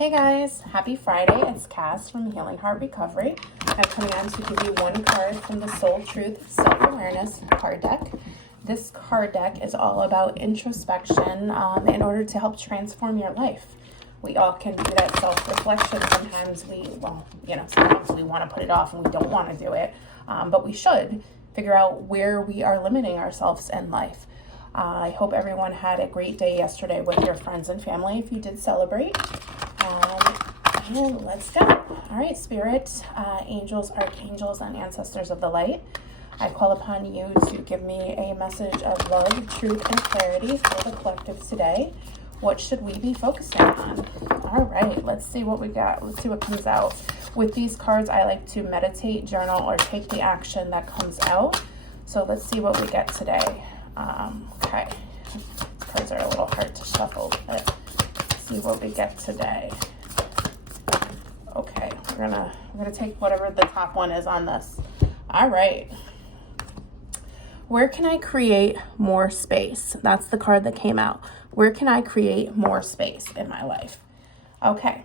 Hey guys, happy Friday. It's Cass from Healing Heart Recovery. I'm coming on to give you one card from the Soul Truth Self-Awareness card deck. This card deck is all about introspection in order to help transform your life. We all can do that self-reflection. Sometimes sometimes we want to put it off and we don't want to do it, but we should figure out where we are limiting ourselves in life. I hope everyone had a great day yesterday with your friends and family if you did celebrate. And let's go. All right, Spirit, angels, archangels, and ancestors of the light, I call upon you to give me a message of love, truth, and clarity for the collective today. What should we be focusing on? All right, let's see what we got. Let's see what comes out. With these cards, I like to meditate, journal, or take the action that comes out. So let's see what we get today. Okay, these cards are a little hard to shuffle, but let's see what we get today. Okay, we're gonna take whatever the top one is on this. All right. Where can I create more space? That's the card that came out. Where can I create more space in my life? Okay.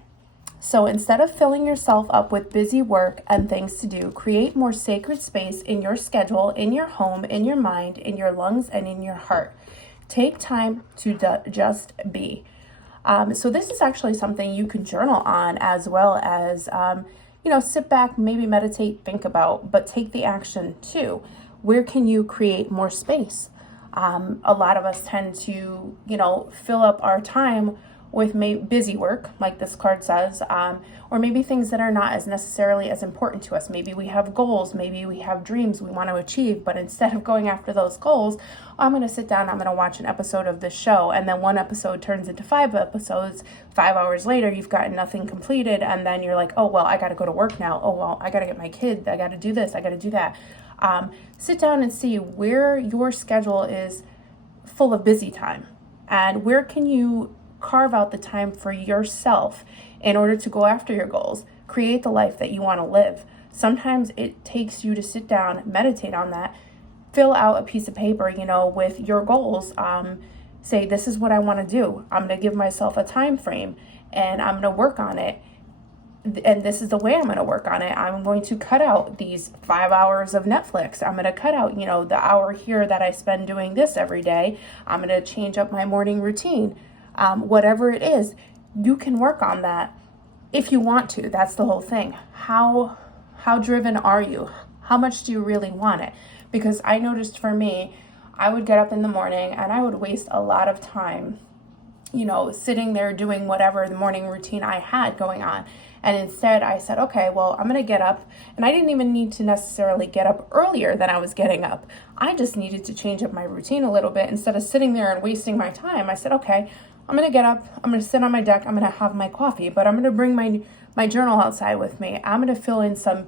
So instead of filling yourself up with busy work and things to do, create more sacred space in your schedule, in your home, in your mind, in your lungs, and in your heart. Take time to just be. So this is actually something you can journal on, as well as, sit back, maybe meditate, think about, but take the action too. Where can you create more space? A lot of us tend to, fill up our time with busy work, like this card says, or maybe things that are not as necessarily as important to us. Maybe we have goals, maybe we have dreams we want to achieve, but instead of going after those goals, I'm going to sit down, I'm going to watch an episode of this show, and then one episode turns into 5 episodes. 5 hours later, you've gotten nothing completed, and then you're like, oh, well, I got to go to work now. Oh, well, I got to get my kids. I got to do this. I got to do that. Sit down and see where your schedule is full of busy time, and where can you carve out the time for yourself in order to go after your goals, create the life that you want to live. Sometimes it takes you to sit down, meditate on that, fill out a piece of paper, with your goals. Say, this is what I want to do. I'm going to give myself a time frame and I'm going to work on it. And this is the way I'm going to work on it. I'm going to cut out these 5 hours of Netflix. I'm going to cut out, the hour here that I spend doing this every day. I'm going to change up my morning routine. Whatever it is, you can work on that if you want to. That's the whole thing. How driven are you? How much do you really want it? Because I noticed for me, I would get up in the morning and I would waste a lot of time, sitting there doing whatever the morning routine I had going on. And instead I said, okay, well, I'm going to get up. And I didn't even need to necessarily get up earlier than I was getting up. I just needed to change up my routine a little bit. Instead of sitting there and wasting my time, I said, okay, I'm going to get up, I'm going to sit on my deck, I'm going to have my coffee, but I'm going to bring my journal outside with me. I'm going to fill in some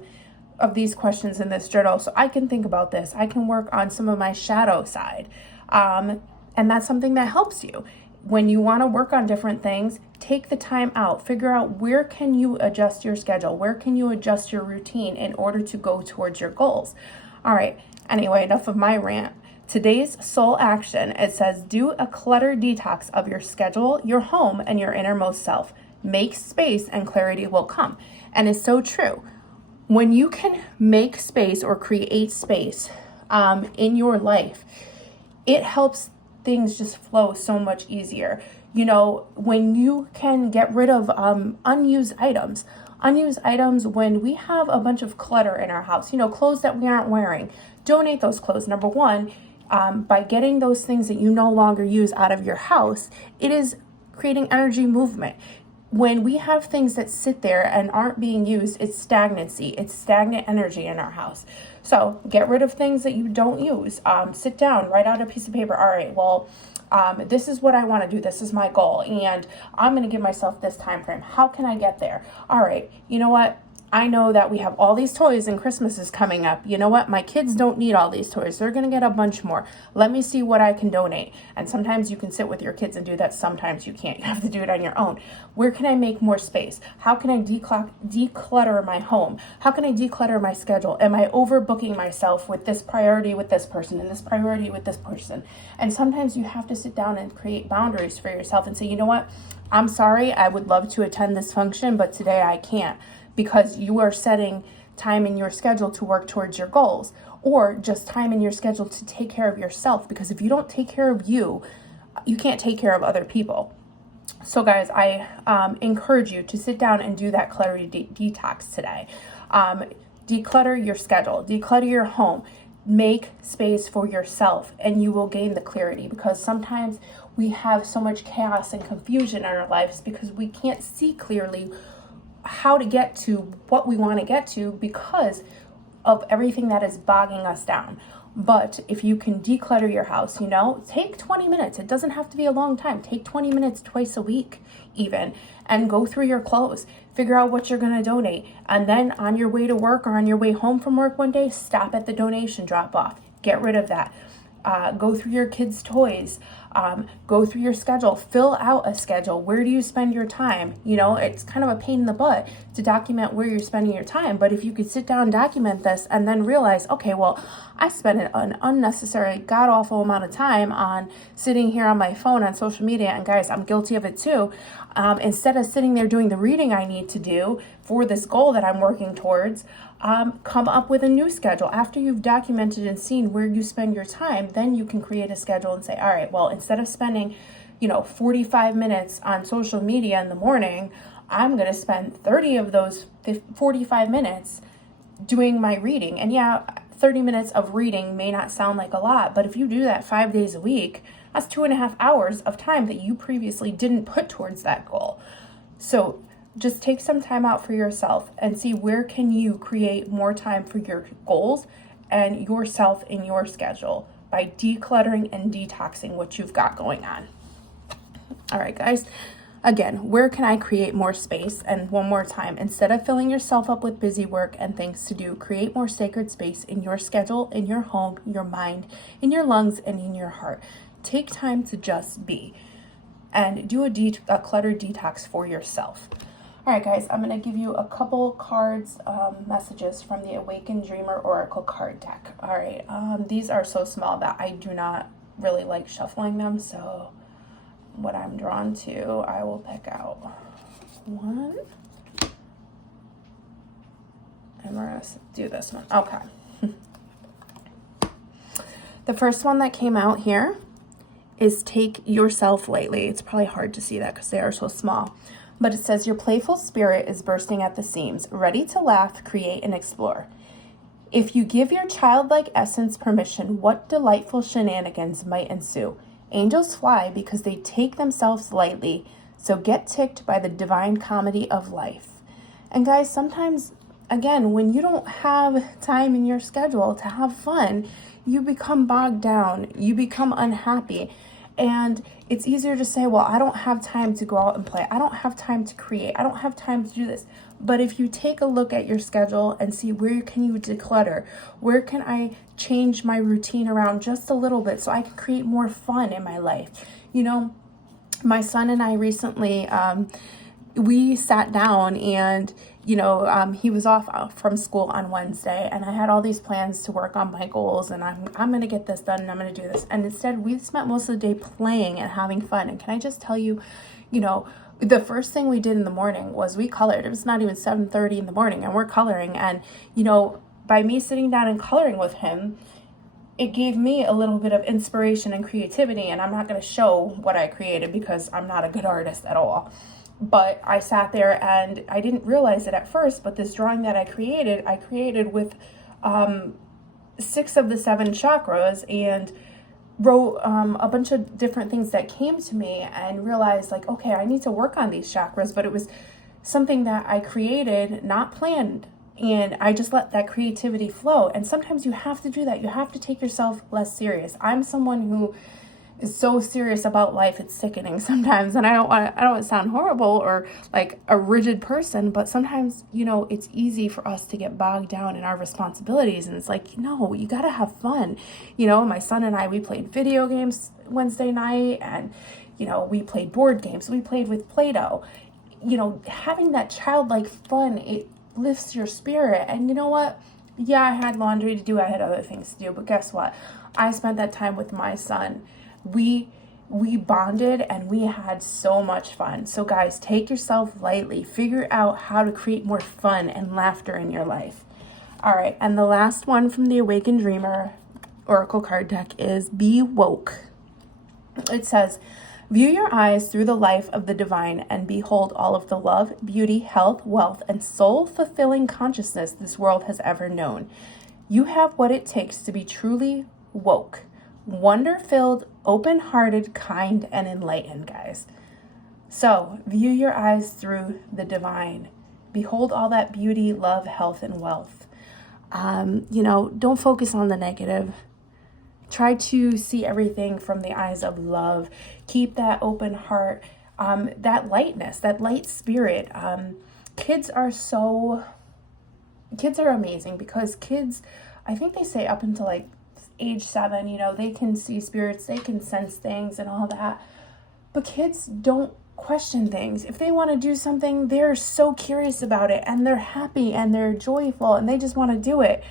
of these questions in this journal so I can think about this. I can work on some of my shadow side. And that's something that helps you. When you want to work on different things, take the time out, figure out where can you adjust your schedule, where can you adjust your routine in order to go towards your goals. All right, anyway, enough of my rant. Today's soul action, it says, do a clutter detox of your schedule, your home, and your innermost self. Make space and clarity will come. And it's so true. When you can make space or create space in your life, it helps things just flow so much easier. When you can get rid of unused items, when we have a bunch of clutter in our house, clothes that we aren't wearing, donate those clothes. Number one, by getting those things that you no longer use out of your house, it is creating energy movement. When we have things that sit there and aren't being used, it's stagnancy. It's stagnant energy in our house. So get rid of things that you don't use. Sit down, write out a piece of paper. All right, well, this is what I want to do. This is my goal. And I'm going to give myself this time frame. How can I get there? All right, you know what? I know that we have all these toys and Christmas is coming up. You know what? My kids don't need all these toys. They're going to get a bunch more. Let me see what I can donate. And sometimes you can sit with your kids and do that. Sometimes you can't. You have to do it on your own. Where can I make more space? How can I declutter my home? How can I declutter my schedule? Am I overbooking myself with this priority with this person and this priority with this person? And sometimes you have to sit down and create boundaries for yourself and say, you know what? I'm sorry. I would love to attend this function, but today I can't. Because you are setting time in your schedule to work towards your goals, or just time in your schedule to take care of yourself. Because if you don't take care of you, you can't take care of other people. So guys, I encourage you to sit down and do that clutter detox today. Declutter your schedule, declutter your home, make space for yourself, and you will gain the clarity. Because sometimes we have so much chaos and confusion in our lives because we can't see clearly how to get to what we want to get to because of everything that is bogging us down. But if you can declutter your house, take 20 minutes. It doesn't have to be a long time. Take 20 minutes twice a week even, and go through your clothes. Figure out what you're going to donate. And then on your way to work or on your way home from work one day, stop at the donation drop off. Get rid of that. Go through your kids' toys, go through your schedule, fill out a schedule. Where do you spend your time? It's kind of a pain in the butt to document where you're spending your time. But if you could sit down and document this and then realize, okay, well, I spent an unnecessary, god-awful amount of time on sitting here on my phone on social media. And guys, I'm guilty of it too. Instead of sitting there doing the reading I need to do for this goal that I'm working towards, come up with a new schedule. After you've documented and seen where you spend your time, then you can create a schedule and say, all right, well, instead of spending, 45 minutes on social media in the morning, I'm going to spend 30 of those 45 minutes doing my reading. And yeah, 30 minutes of reading may not sound like a lot, but if you do that 5 days a week, that's 2.5 hours of time that you previously didn't put towards that goal. So just take some time out for yourself and see where can you create more time for your goals and yourself in your schedule by decluttering and detoxing what you've got going on. All right, guys. Again, where can I create more space? And one more time, instead of filling yourself up with busy work and things to do, create more sacred space in your schedule, in your home, your mind, in your lungs, and in your heart. Take time to just be and do a clutter detox for yourself. All right, guys, I'm going to give you a couple cards, messages from the Awakened Dreamer Oracle card deck. All right, these are so small that I do not really like shuffling them, so what I'm drawn to, I will pick out one. And we're going to do this one. Okay. The first one that came out here is take yourself lightly. It's probably hard to see that because they are so small. But it says, your playful spirit is bursting at the seams, ready to laugh, create, and explore. If you give your childlike essence permission, what delightful shenanigans might ensue. Angels fly because they take themselves lightly, so get ticked by the divine comedy of life. And guys, sometimes, again, when you don't have time in your schedule to have fun, you become bogged down, you become unhappy. And it's easier to say, well, I don't have time to go out and play. I don't have time to create. I don't have time to do this. But if you take a look at your schedule and see where can you declutter, where can I change my routine around just a little bit so I can create more fun in my life. My son and I recently, we sat down and, he was off from school on Wednesday, and I had all these plans to work on my goals, and I'm going to get this done, and I'm going to do this. And instead, we spent most of the day playing and having fun. And can I just tell you, the first thing we did in the morning was we colored. It was not even 7:30 in the morning, and we're coloring. And, by me sitting down and coloring with him, it gave me a little bit of inspiration and creativity. And I'm not going to show what I created because I'm not a good artist at all. But I sat there and I didn't realize it at first, but this drawing that I created with 6 of the 7 chakras, and wrote a bunch of different things that came to me, and realized like, okay, I need to work on these chakras. But it was something that I created, not planned. And I just let that creativity flow. And sometimes you have to do that. You have to take yourself less serious. I'm someone who is so serious about life, it's sickening sometimes. And I don't want to sound horrible or like a rigid person, but sometimes, you know, it's easy for us to get bogged down in our responsibilities. And it's like, no, you got to have fun. You know, my son and I, we played video games Wednesday night, and, you know, we played board games. We played with Play-Doh. You know, having that childlike fun, it lifts your spirit. And you know what? Yeah, I had laundry to do. I had other things to do. But guess what? I spent that time with my son. We bonded and we had so much fun. So guys, take yourself lightly. Figure out how to create more fun and laughter in your life. All right, and the last one from the Awakened Dreamer Oracle card deck is Be Woke. It says, view your eyes through the life of the divine and behold all of the love, beauty, health, wealth, and soul-fulfilling consciousness this world has ever known. You have what it takes to be truly woke. Wonder-filled, open-hearted, kind, and enlightened, guys. So, view your eyes through the divine. Behold all that beauty, love, health, and wealth. You know, don't focus on the negative. Try to see everything from the eyes of love. Keep that open heart, that lightness, that light spirit. Kids are amazing because kids, I think they say up until like age 7, you know, they can see spirits, they can sense things and all that. But kids don't question things. If they want to do something, they're so curious about it and they're happy and they're joyful and they just want to do it.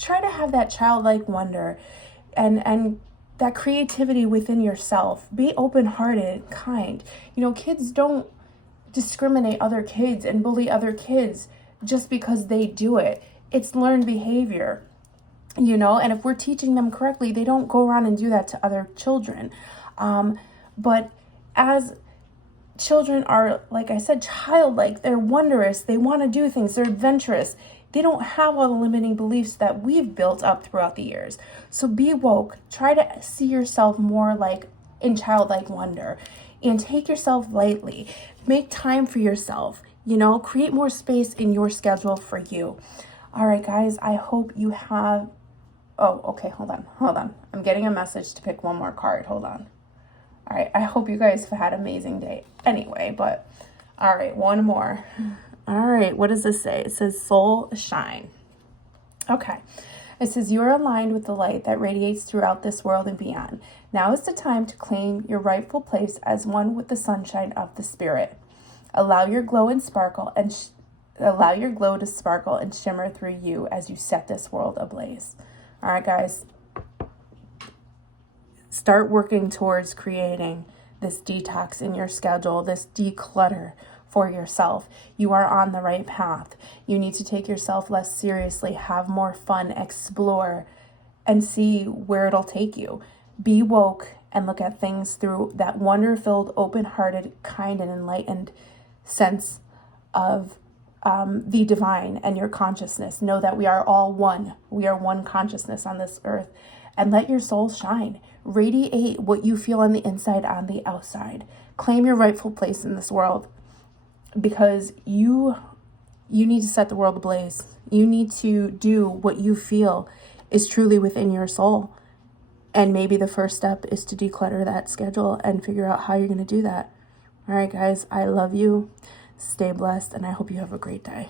Try to have that childlike wonder and that creativity within yourself. Be open-hearted, kind. You know, kids don't discriminate other kids and bully other kids just because they do it. It's learned behavior. You know, and if we're teaching them correctly, they don't go around and do that to other children. But as children are, like I said, childlike, they're wondrous, they want to do things, they're adventurous. They don't have all the limiting beliefs that we've built up throughout the years. So be woke. Try to see yourself more like in childlike wonder and take yourself lightly. Make time for yourself, you know, create more space in your schedule for you. All right, guys, I hope you have... Oh, okay, hold on. I'm getting a message to pick one more card. Hold on. All right, I hope you guys have had an amazing day anyway, but all right, one more. All right, what does this say? It says soul shine. Okay, it says you are aligned with the light that radiates throughout this world and beyond. Now is the time to claim your rightful place as one with the sunshine of the spirit. Allow your glow to sparkle and shimmer through you as you set this world ablaze. All right, guys, start working towards creating this detox in your schedule, this declutter for yourself. You are on the right path. You need to take yourself less seriously, have more fun, explore, and see where it'll take you. Be woke and look at things through that wonder-filled, open-hearted, kind, and enlightened sense of the divine and your consciousness. Know that we are all one. We are one consciousness on this earth. And let your soul shine. Radiate what you feel on the inside, on the outside. Claim your rightful place in this world. Because you need to set the world ablaze. You need to do what you feel is truly within your soul. And maybe the first step is to declutter that schedule and figure out how you're going to do that. All right, guys, I love you. Stay blessed, and I hope you have a great day.